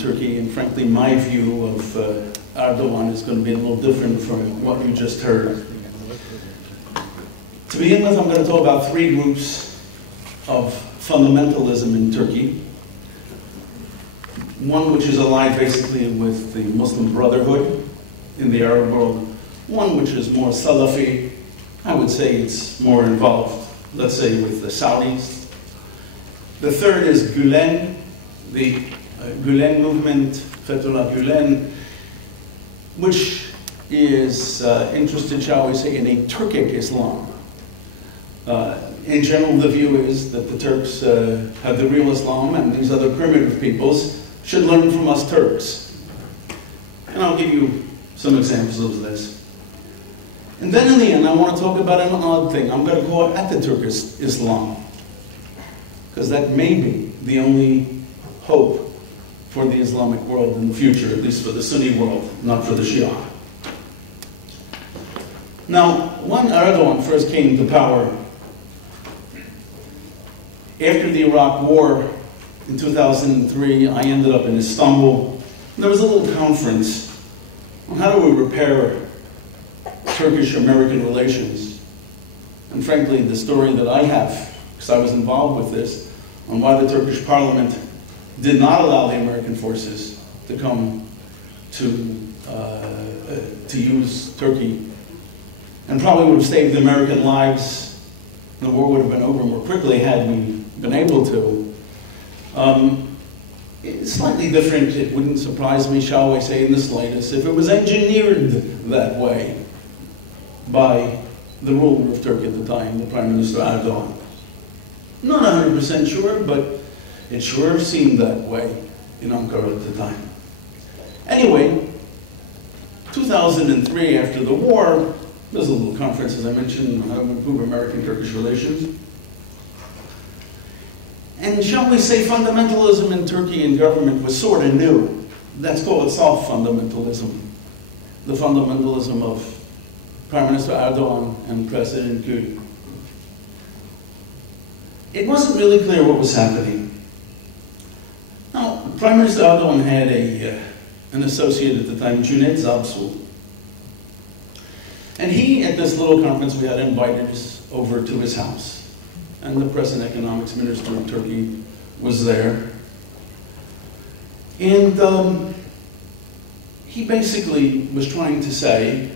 Turkey, and frankly, my view of Erdogan is going to be a little different from what you just heard. To begin with, I'm going to talk about three groups of fundamentalism in Turkey. One which is allied basically with the Muslim Brotherhood in the Arab world. One which is more Salafi. I would say it's more involved, let's say, with the Saudis. The third is Gulen, the Gulen movement, Fethullah Gulen, which is interested, shall we say, in a Turkic Islam. In general, the view is that the Turks have the real Islam, and these other primitive peoples should learn from us Turks. And I'll give you some examples of this. And then in the end, I want to talk about an odd thing. I'm going to call it Turkish Islam, because that may be the only hope for the Islamic world in the future, at least for the Sunni world, not for the Shia. Now, when Erdogan first came to power, after the Iraq War in 2003, I ended up in Istanbul. There was a little conference on how do we repair Turkish American relations. And frankly, the story that I have, because I was involved with this, on why the Turkish parliament did not allow the American forces to come to use Turkey, and probably would have saved American lives, and the war would have been over more quickly had we been able to. It's slightly different. It wouldn't surprise me, shall we say, in the slightest, if it was engineered that way by the ruler of Turkey at the time, the Prime Minister Erdogan. Not 100% sure, but it sure seemed that way in Ankara at the time. Anyway, 2003, after the war, there's a little conference, as I mentioned, on how to improve American-Turkish relations. And shall we say, fundamentalism in Turkey and government was sort of new. Let's call it soft fundamentalism. The fundamentalism of Prime Minister Erdogan and President Gül. It wasn't really clear what was happening. Now, Prime Minister Erdogan had an associate at the time, Cüneyt Zabsul. And he, at this little conference we had, invited us over to his house. And the present economics minister of Turkey was there. And he basically was trying to say,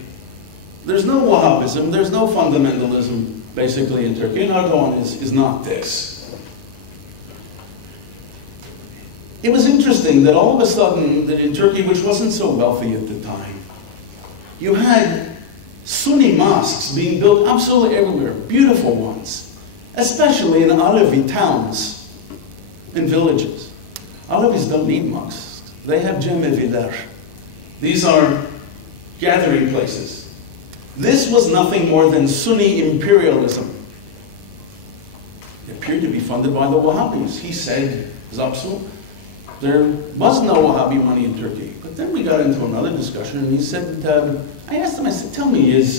there's no Wahhabism, there's no fundamentalism, basically, in Turkey, and Erdogan is not this. It was interesting that all of a sudden, that in Turkey, which wasn't so wealthy at the time, you had Sunni mosques being built absolutely everywhere, beautiful ones, especially in Alevi towns and villages. Alevis don't need mosques. They have cemeviler. These are gathering places. This was nothing more than Sunni imperialism. It appeared to be funded by the Wahhabis. He said, Zabsul, there was no Wahhabi money in Turkey. But then we got into another discussion, and he said, I asked him, I said, tell me, is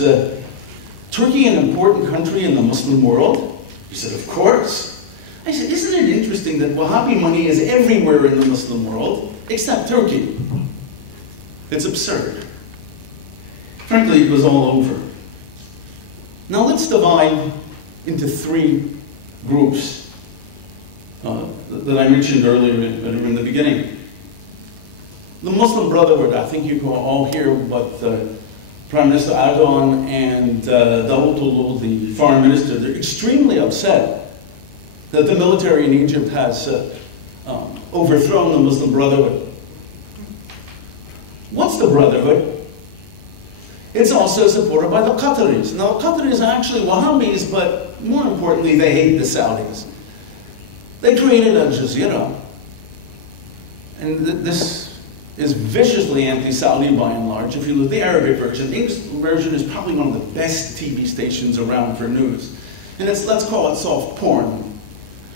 Turkey an important country in the Muslim world? He said, of course. I said, isn't it interesting that Wahhabi money is everywhere in the Muslim world, except Turkey? It's absurd. Frankly, it was all over. Now let's divide into three groups that I mentioned earlier in the beginning. The Muslim Brotherhood, I think you can all hear what Prime Minister Erdogan and Davutoglu, the foreign minister, they're extremely upset that the military in Egypt has overthrown the Muslim Brotherhood. What's the Brotherhood? It's also supported by the Qataris. Now, the Qataris are actually Wahhabis, but more importantly, they hate the Saudis. They created Al Jazeera, and this is viciously anti-Saudi by and large. If you look at the Arabic version, the English version is probably one of the best TV stations around for news. And it's, let's call it soft porn,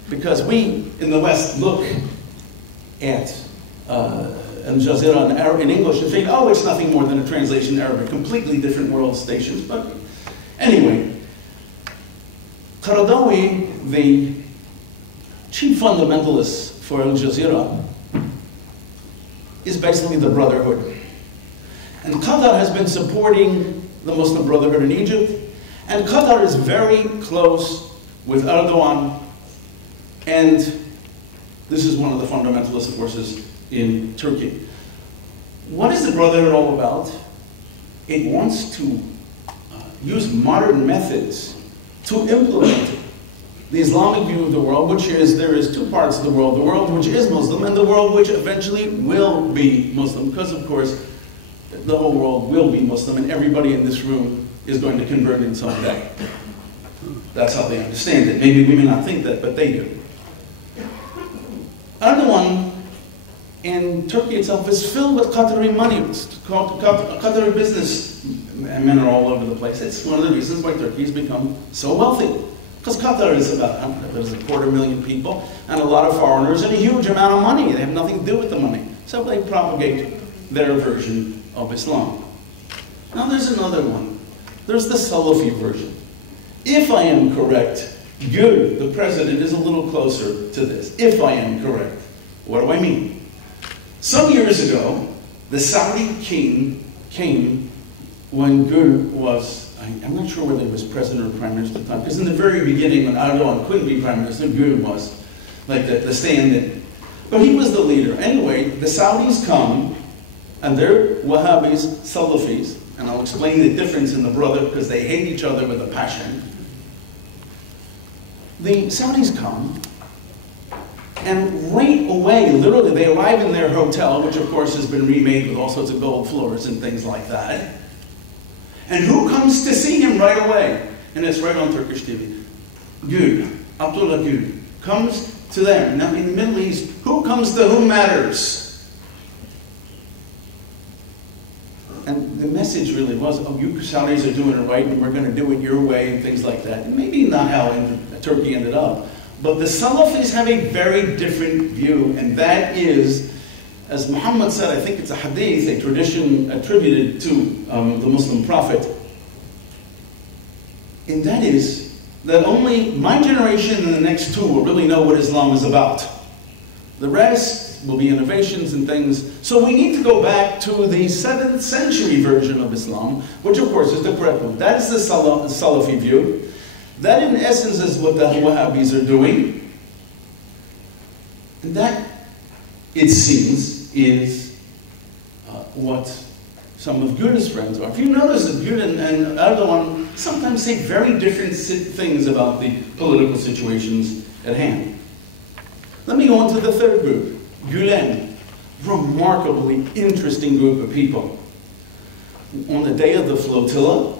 because we in the West look at Al Jazeera in English and think, oh, it's nothing more than a translation in Arabic, completely different world stations. But anyway, Qaradawi, the chief fundamentalist for Al Jazeera, is basically the Brotherhood. And Qatar has been supporting the Muslim Brotherhood in Egypt, and Qatar is very close with Erdogan, and this is one of the fundamentalist forces in Turkey. What is the Brotherhood all about? It wants to use modern methods to implement the Islamic view of the world, which is there is two parts of the world which is Muslim and the world which eventually will be Muslim, because of course the whole world will be Muslim and everybody in this room is going to convert in some day. That's how they understand it. Maybe we may not think that, but they do. Erdogan in Turkey itself is filled with Qatari money. It's called Qatari business men are all over the place. It's one of the reasons why Turkey has become so wealthy. Because Qatar is about, there's 250,000 people and a lot of foreigners and a huge amount of money. They have nothing to do with the money. So they propagate their version of Islam. Now there's another one. There's the Salafi version. If I am correct, Gül, the president, is a little closer to this. If I am correct. What do I mean? Some years ago, the Saudi king came when Gül was, I'm not sure whether he was president or prime minister at the time, because in the very beginning when Erdogan couldn't be prime minister, Gül was like the stand-in. But he was the leader. Anyway, the Saudis come, and they're Wahhabis, Salafis, and I'll explain the difference in the brother because they hate each other with a passion. The Saudis come, and right away, literally, they arrive in their hotel, which of course has been remade with all sorts of gold floors and things like that. And who comes to see him right away? And it's right on Turkish TV. Gül, Abdullah Gül, comes to them. Now in the Middle East, who comes to whom matters? And the message really was, oh, you Saudis are doing it right and we're going to do it your way and things like that. And maybe not how Turkey ended up. But the Salafis have a very different view, and that is, as Muhammad said, I think it's a hadith, a tradition attributed to the Muslim prophet, and that is that only my generation and the next two will really know what Islam is about. The rest will be innovations and things. So we need to go back to the 7th century version of Islam, which of course is the correct one. That is the Salafi view. That in essence is what the Wahhabis are doing. And that, it seems, is what some of Gül's friends are. If you notice that Gül and Erdogan sometimes say very different things about the political situations at hand. Let me go on to the third group, Gulen. Remarkably interesting group of people. On the day of the flotilla,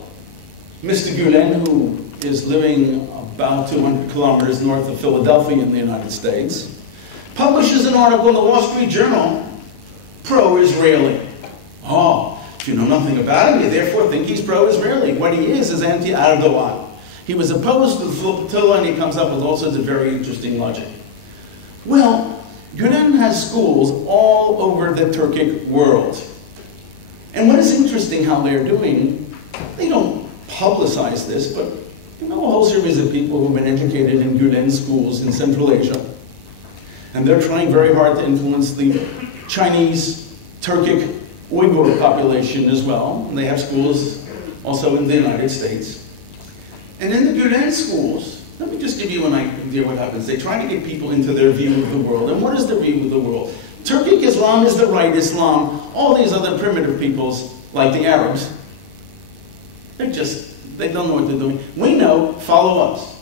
Mr. Gulen, who is living about 200 kilometers north of Philadelphia in the United States, publishes an article in the Wall Street Journal, pro-Israeli. Oh, if you know nothing about him, you therefore think he's pro-Israeli. What he is anti-Erdogan. He was opposed to the flotilla, and he comes up with all sorts of very interesting logic. Well, Gulen has schools all over the Turkic world. And what is interesting how they're doing, they don't publicize this, but you know a whole series of people who've been educated in Gulen schools in Central Asia. And they're trying very hard to influence the Chinese, Turkic, Uyghur population as well. And they have schools also in the United States. And in the Gulen schools, let me just give you an idea what happens. They try to get people into their view of the world. And what is their view of the world? Turkic Islam is the right Islam. All these other primitive peoples, like the Arabs, they don't know what they're doing. We know, follow us.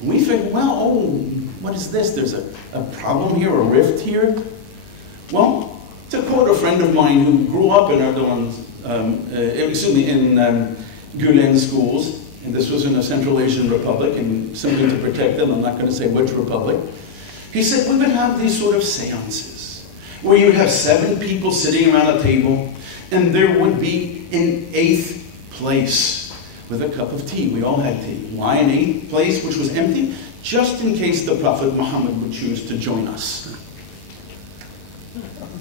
And we think, well, oh, what is this? There's a problem here, a rift here? Well, to quote a friend of mine who grew up in Erdogan's, in Gulen schools, and this was in a Central Asian republic, and simply to protect them, I'm not going to say which republic, he said we would have these sort of seances, where you would have 7 people sitting around a table, and there would be an 8th place with a cup of tea. We all had tea. Why an 8th place which was empty? Just in case the Prophet Muhammad would choose to join us.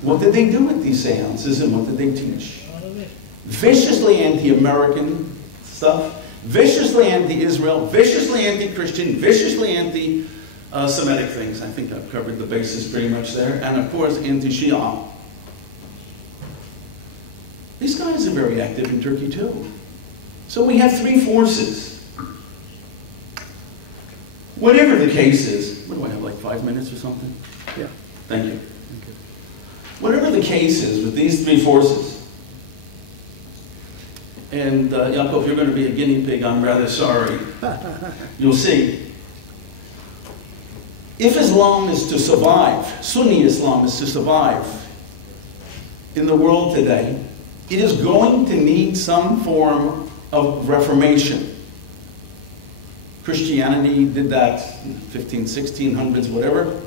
What did they do with these seances and what did they teach? Viciously anti-American stuff, viciously anti-Israel, viciously anti-Christian, viciously anti-Semitic things. I think I've covered the basis pretty much there. And of course, anti-Shia. These guys are very active in Turkey too. So we have three forces. Whatever the case is, what do I have, like 5 minutes or something? Yeah, thank you. Whatever the case is with these three forces, and Yaakov, if you're going to be a guinea pig, I'm rather sorry. You'll see. If Islam is to survive, Sunni Islam is to survive in the world today, it is going to need some form of reformation. Christianity did that in the 1600s, whatever.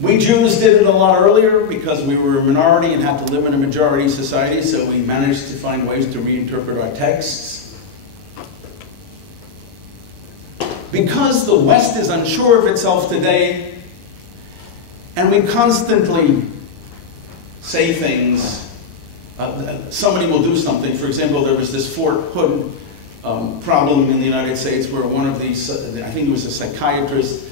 We Jews did it a lot earlier because we were a minority and had to live in a majority society, so we managed to find ways to reinterpret our texts. Because the West is unsure of itself today, and we constantly say things, somebody will do something. For example, there was this Fort Hood problem in the United States where one of these, I think it was a psychiatrist,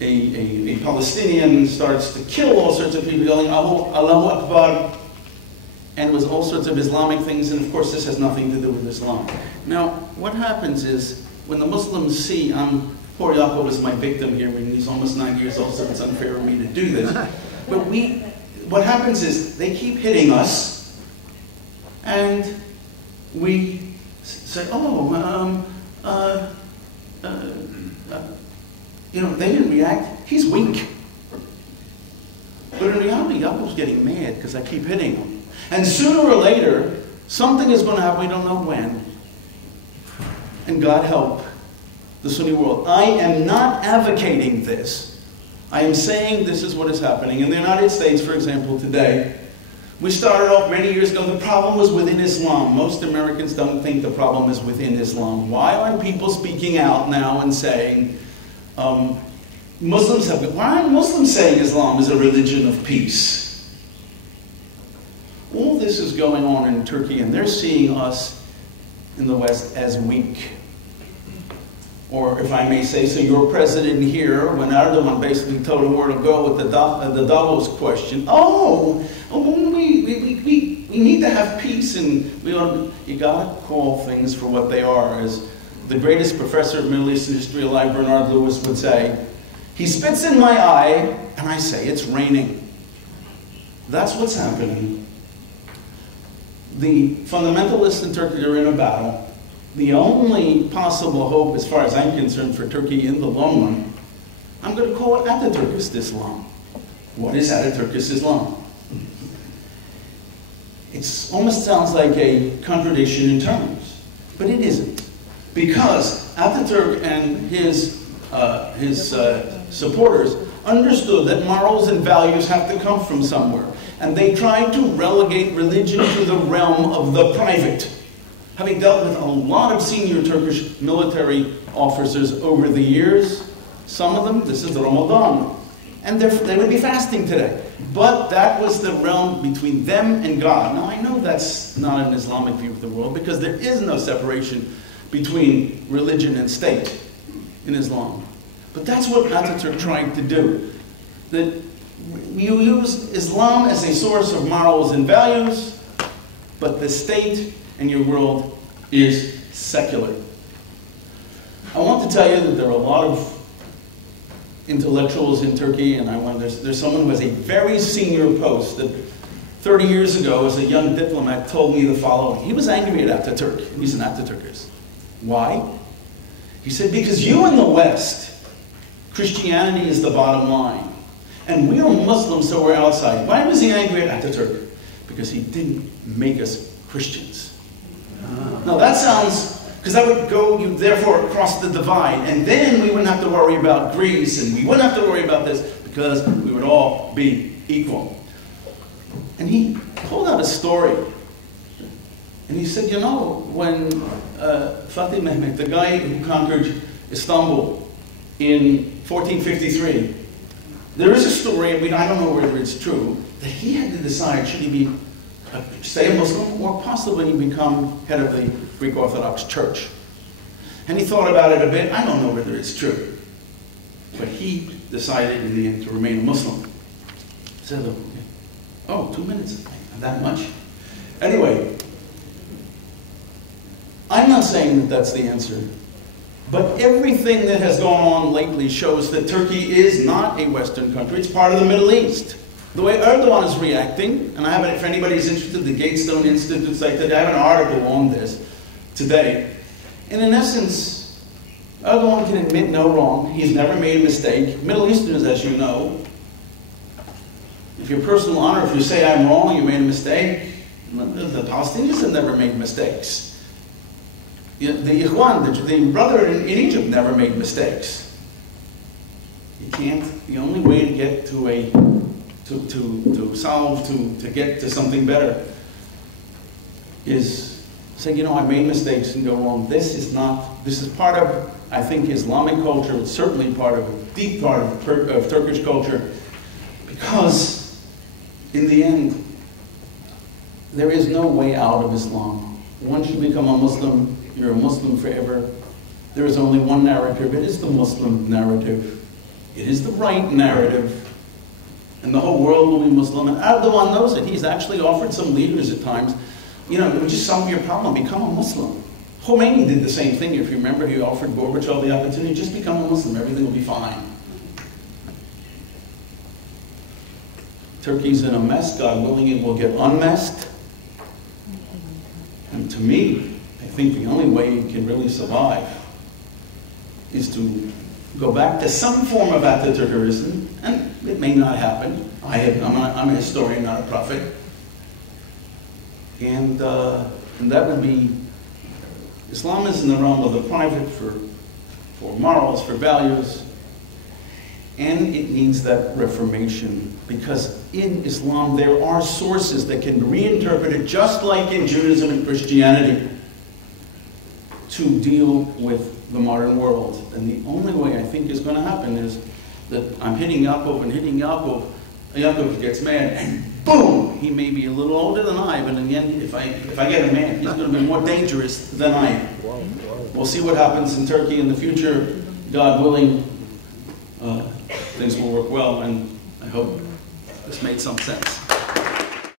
a Palestinian starts to kill all sorts of people, yelling Allahu Akbar, and it was all sorts of Islamic things, and of course this has nothing to do with Islam. Now, what happens is, when the Muslims see, poor Yaakov is my victim here, and he's almost 9 years old, so it's unfair of me to do this, but what happens is, they keep hitting us, and we say, they didn't react. He's weak. But in reality, Yaakov's getting mad because I keep hitting him. And sooner or later, something is going to happen. We don't know when. And God help the Sunni world. I am not advocating this. I am saying this is what is happening. In the United States, for example, today, we started off many years ago, the problem was within Islam. Most Americans don't think the problem is within Islam. Why aren't people speaking out now and saying, why aren't Muslims saying Islam is a religion of peace? All this is going on in Turkey, and they're seeing us in the West as weak. Or, if I may say so, your president here, when Erdogan basically told him where to go with the Davos question, we need to have peace, and you gotta call things for what they are. As the greatest professor of Middle Eastern history alive, Bernard Lewis, would say, he spits in my eye, and I say, it's raining. That's what's happening. The fundamentalists in Turkey are in a battle. The only possible hope, as far as I'm concerned, for Turkey in the long run, I'm going to call it Ataturkist Islam. What is Ataturkist Islam? It almost sounds like a contradiction in terms, but it isn't. Because Ataturk and his supporters understood that morals and values have to come from somewhere. And they tried to relegate religion to the realm of the private. Having dealt with a lot of senior Turkish military officers over the years, some of them, this is the Ramadan, and they would be fasting today. But that was the realm between them and God. Now I know that's not an Islamic view of the world, because there is no separation between religion and state in Islam. But that's what Ataturk tried to do. That you use Islam as a source of morals and values, but the state and your world is secular. I want to tell you that there are a lot of intellectuals in Turkey, and there's someone who has a very senior post that 30 years ago, as a young diplomat, told me the following. He was angry at Ataturk, and he's an Ataturkist. Why? He said, because you in the West, Christianity is the bottom line. And we are Muslims, so we're outside. Why was he angry at Ataturk? Because he didn't make us Christians. Now that sounds, because that would go, you therefore across the divide, and then we wouldn't have to worry about Greece, and we wouldn't have to worry about this, because we would all be equal. And he pulled out a story, and he said, you know, when Fatih Mehmet, the guy who conquered Istanbul in 1453, there is a story, and I don't know whether it's true, that he had to decide, should he stay a Muslim or possibly become head of the Greek Orthodox Church. And he thought about it a bit. I don't know whether it's true. But he decided in the end to remain a Muslim. He said, okay. Oh, 2 minutes. Not that much. Anyway, I'm not saying that that's the answer. But everything that has gone on lately shows that Turkey is not a Western country. It's part of the Middle East. The way Erdogan is reacting, and I have, if anybody's interested, the Gatestone Institute site today, I have an article on this today. And in essence, Erdogan can admit no wrong. He's never made a mistake. Middle Easterners, as you know, if your personal honor, if you say I'm wrong, you made a mistake, the Palestinians have never made mistakes. The Ikhwan, the brother in Egypt, never made mistakes. You can't. The only way to get to get to something better is say, you know, I made mistakes and go wrong. This is part of, I think, Islamic culture. It's certainly part of a deep part of Turkish culture, because in the end, there is no way out of Islam. Once you become a Muslim, you're a Muslim forever. There is only one narrative. It is the Muslim narrative. It is the right narrative. And the whole world will be Muslim. And Erdogan knows it. He's actually offered some leaders at times, you know, just solve your problem, become a Muslim. Khomeini did the same thing, if you remember. He offered Gorbachev the opportunity, just become a Muslim, everything will be fine. Turkey's in a mess. God willing, it will get unmessed. And to me, I think the only way it can really survive is to go back to some form of Ataturkism, and it may not happen. I'm a historian, not a prophet. And that would be, Islam is in the realm of the private for morals, for values, and it needs that reformation, because in Islam there are sources that can be reinterpreted, just like in Judaism and Christianity, to deal with the modern world. And the only way I think is going to happen is that I'm hitting Yaakov and hitting Yaakov. Yaakov gets mad, and boom! He may be a little older than I, but in the end, if I get him mad, he's going to be more dangerous than I am. We'll see what happens in Turkey in the future. God willing, things will work well, and I hope this made some sense.